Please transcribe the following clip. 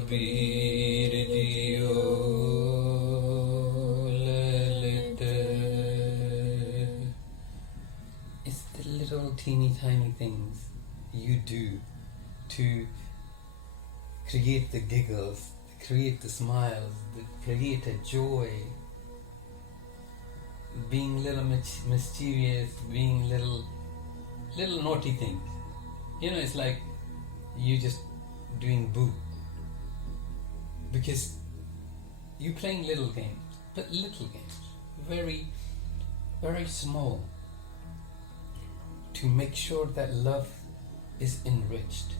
Kabir Jio Lalit. It's the little teeny tiny things you do to create the giggles, create the smiles, create a joy, being little mischievous, being little naughty things. You know, it's like you just doing boo. Because you playing little games, but little games, very, very small, to make sure that love is enriched.